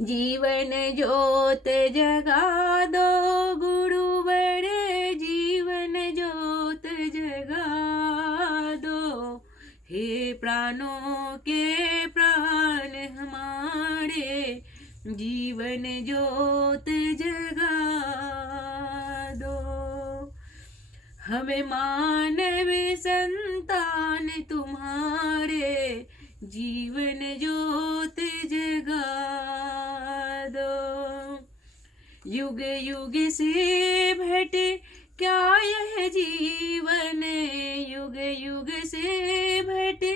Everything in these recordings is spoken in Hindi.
जीवन ज्योत जगा दो गुरुवर, जीवन ज्योत जगा दो। हे प्राणों के प्राण हमारे, जीवन ज्योत जगा दो। हमें मानव संतान तुम्हारे, जीवन ज्योत जगा दो। युग युग से भटे क्या यह जीवन, युग युग से भटे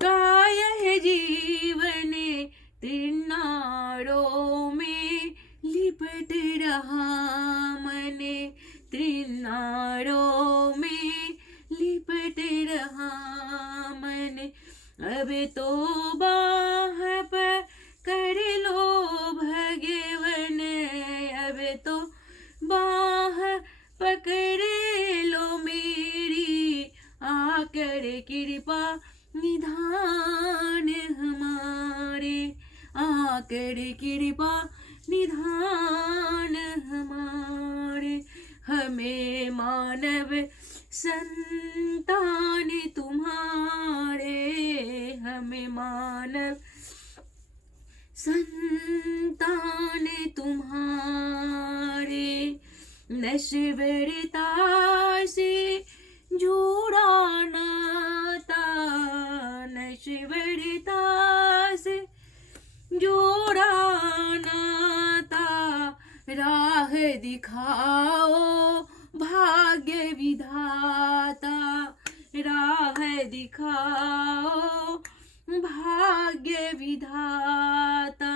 क्या यह जीवन, त्रिनाड़ों में लिपट रहा मन, त्रिनाड़ों में लिपट रहा मन। अब तो बाह पकड़ लो भगवन, अब तो बाह पकड़ लो मेरी, आकर कृपा निधान हमारे, आकर कृपा निधान हमारे। हमें मानव संतान तुम्हारे, हमें मानव संतान तुम्हारे। नश्वरता से जुड़ा नाता, नश्वरता से जुड़ा नाता, राह दिखाओ भाग्य विधाता, राह दिखाओ भाग्य विधाता।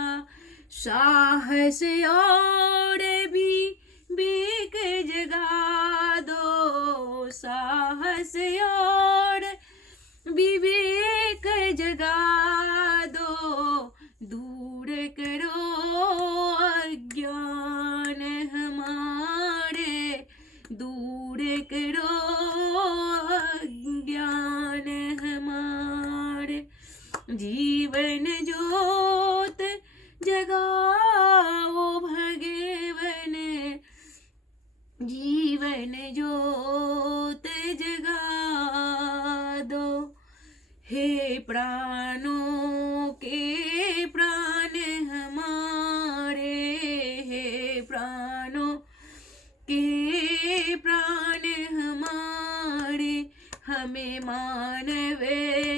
साहस और भी बेक जगा दो, साहस और विवेक जगा दो। दूर करो अज्ञान हमारे, दूर करो अज्ञान हमारे। जीवन ज्योत जगाओ भगवन, जीवन ज्योत जगा दो। हे प्राणों के प्राण हमारे, हे प्राणों के प्राण हमारे। हमें मानव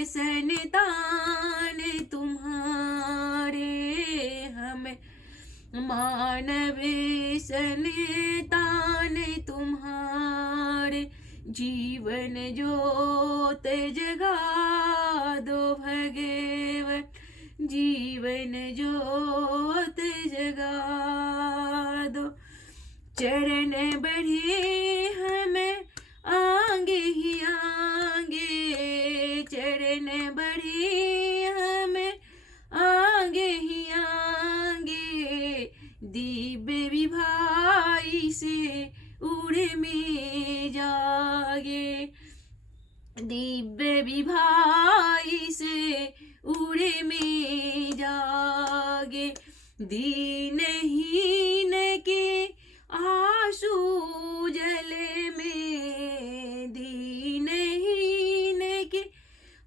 संतान तुम्हारे, हमें मानव संतान तुम्हारे। जीवन ज्योत जगा दो भगवन, जीवन ज्योत जगा दो। चरण बढ़े हमें आगे ही आगे, चरण बढ़े हमें आगे ही आगे। दिव्य विभाई से उड़ में जागे, दिव्य विभाई से उड़ में जागे। दीनहीन के आंसू जल में, दीनहीन के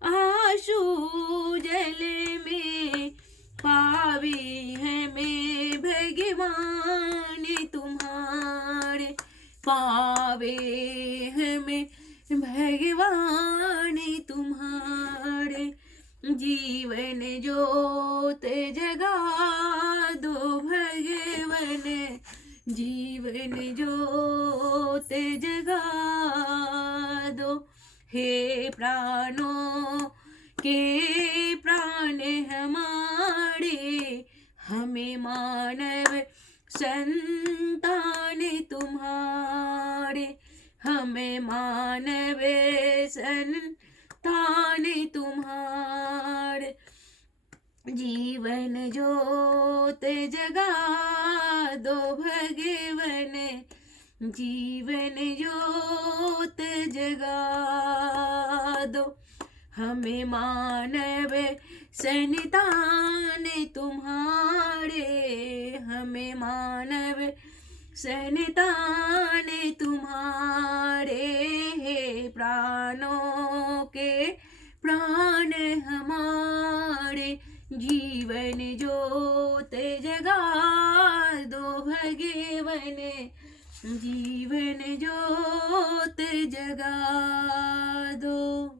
आंसू जल में। पावे हमें भगवान तुम्हारे, पावे हमें भगवान तुम्हारे। जीवन ज्योत जगा दो भगवन, जीवन ज्योत जगा दो। हे प्राणों के प्राण हमारे, हमें मानव संतान तुम्हारे, हमें मानव संतान तुम्हारे। जीवन ज्योत जगा दो भगवन, जीवन ज्योत जगा दो। हमें मानव संतान तुम्हारे, हमें मानव संतान तुम्हारे, हे प्राणों के प्राण हमारे, जीवन ज्योत जगा दो भगवन, जीवन ज्योत जगा दो।